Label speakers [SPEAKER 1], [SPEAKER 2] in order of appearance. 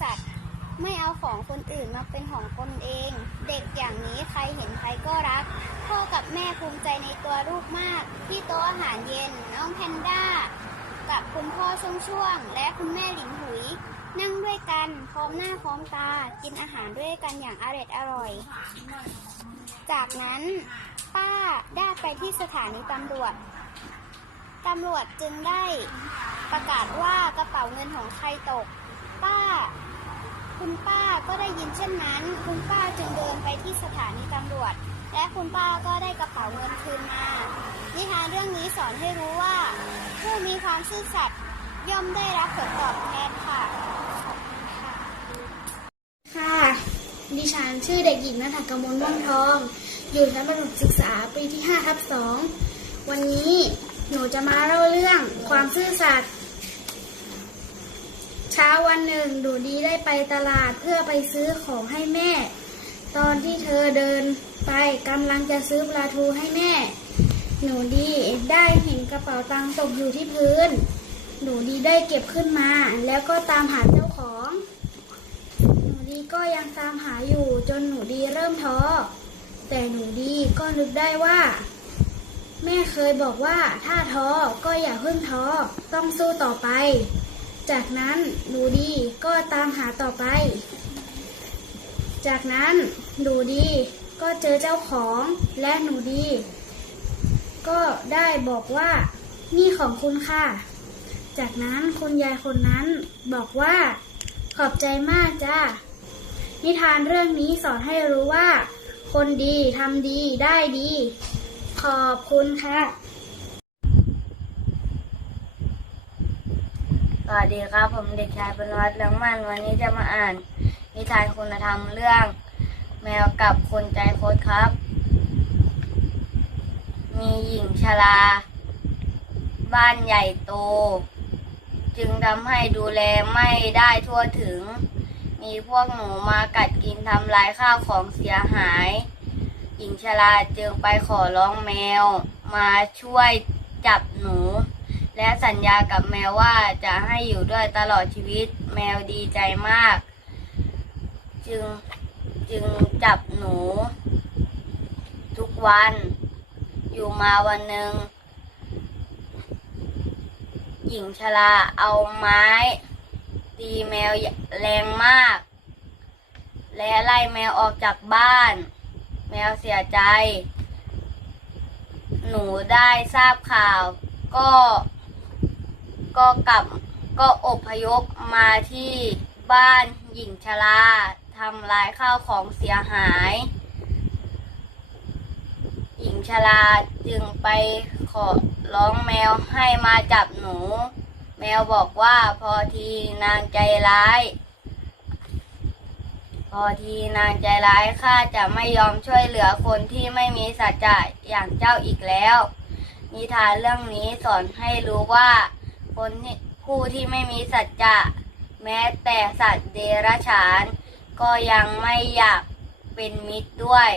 [SPEAKER 1] สัตย์ไม่เอาของคนอื่นมาเป็นของตนเอง เด็กอย่างนี้ใครเห็นใครก็รัก พ่อกับแม่ภูมิใจในตัวลูกมาก ที่โต๊ะอาหารเย็นน้องแพนด้า กับคุณพ่อช่วงช่วงๆและคุณแม่หลินหุย นั่งด้วยกันพร้อมหน้าพร้อมตา กินอาหารด้วยกันอย่างอร่อยอร่อย จากนั้นป้าได้ไปที่สถานีตำรวจตำรวจจึงได้ประกาศว่ากระเป๋าเงินของใครตก ป้า คุณป้าก็ได้ยินเช่นนั้น คุณป้าจึงเดินไปที่สถานีตำรวจ และคุณป้าก็ได้กระเป๋าเงินคืนมา นิทานเรื่องนี้สอนให้รู้ว่า ผู้มีความซื่อสัตย์ย่อมได้รับผลตอบแทนค่ะ
[SPEAKER 2] ค่ะ ดิฉันชื่อเด็กหญิงนัฐกมลม่วงทอง อยู่ชั้นประถมศึกษาปีที่5ทับ2วันนี้หนูจะมาเล่าเรื่องความซื่อสัตย์ ช้าวันหนึ่งหนูดีได้ไปตลาดเพื่อไปซื้อของให้แม่ ตอนที่เธอเดินไปกำลังจะซื้อปลาทูให้แม่ หนูดีได้เห็นกระเป๋าตังค์ตกอยู่ที่พื้น หนูดีได้เก็บขึ้นมา แล้วก็ตามหาเจ้าของ หนูดีก็ยังตามหาอยู่จนหนูดีเริ่มท้อ แต่หนูดีก็นึกได้ว่า แม่เคยบอกว่าถ้าท้อก็อย่าเพิ่งท้อต้องสู้ต่อไป จากนั้นหนูดีก็ตามหาต่อไป จากนั้นหนูดีก็เจอเจ้าของและหนูดี ก็ได้บอกว่านี่ของคุณค่ะ จากนั้นคุณยายคนนั้นบอกว่า ขอบใจมากจ้านิทานเรื่องนี้สอนให้รู้ว่า คนดีทำดีได้ดี ขอบคุณค่ะ
[SPEAKER 3] สวัสดีครับ ผมเด็กชายปนวัตเลืองมันวันนี้จะมาอ่าน นิทานคุณธรรมเรื่อง แมวกับคนใจโคดครับ มีหญิงชรา บ้านใหญ่โต จึงทำให้ดูแลไม่ได้ทั่วถึง มีพวกหนูมากัดกินทำลายข้าวของเสียหาย หญิงชราจึงไปขอร้องแมว มาช่วยจับหนู และสัญญากับแมวว่าจะให้อยู่ด้วยตลอดชีวิต แมวดีใจมาก จึงจึงจับหนู ทุกวัน อยู่มาวันหนึ่งหญิงชราเอาไม้ตีแมวแรงมาก และไล่แมวออกจากบ้าน แมวเสียใจ หนูได้ทราบข่าวก็ ก็กลับก็อพยพมาที่บ้านหญิงชราทำลายข้าวของเสียหาย หญิงชราจึงไปขอร้องแมวให้มาจับหนู แมวบอกว่าพอทีนางใจร้าย พอทีนางใจร้ายข้าจะไม่ยอมช่วยเหลือคนที่ไม่มีสัจจะอย่างเจ้าอีกแล้ว นิทานเรื่องนี้สอนให้รู้ว่า คนที่ผู้ที่ไม่มีสัจจะแม้แต่สัตว์เดรัจฉาน ก็ยังไม่อยากเป็นมิตรด้วย